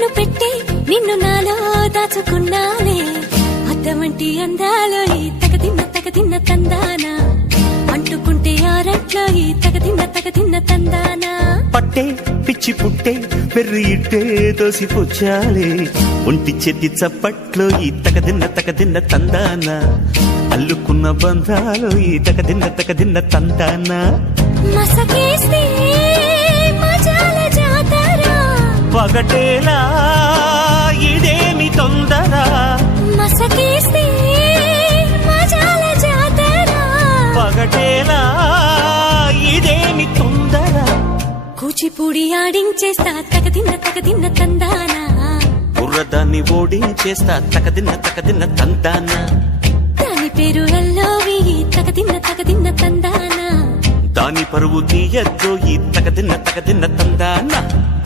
కన్ను పెట్టే నిన్ను నాలో దాచుకున్నానే అద్దమంటి అందాలో ఈ తగదిన్న తందానా అంటుకుంటే ఆరట్లో ఈ తగదిన్న తందానా పట్టే పిచ్చి పుట్టే పెర్రి ఇట్టే దోసిపుచ్చాలే ఒంటి చేతి చప్పట్లో ఈ తగదిన్న తందానా అల్లుకున్న బంధాలు ఈ తగదిన్న తందానా మసకేస్తే మజాల జాతర పగటేలా ఇదేమి తొందర మసకేస్తే మజాల జాతర పగటేలా ఇదేమి తొందర కూచిపూడి ఆడించేస్తా తగదిన్న తందానా బుర్రదాన్ని ఓడించేస్తా తగదిన్న తందానా దాని పేరు ఎల్లోవి తగదిన్న తందానా దాని పరువు తీయద్దు ఈ తగదిన్న తందానా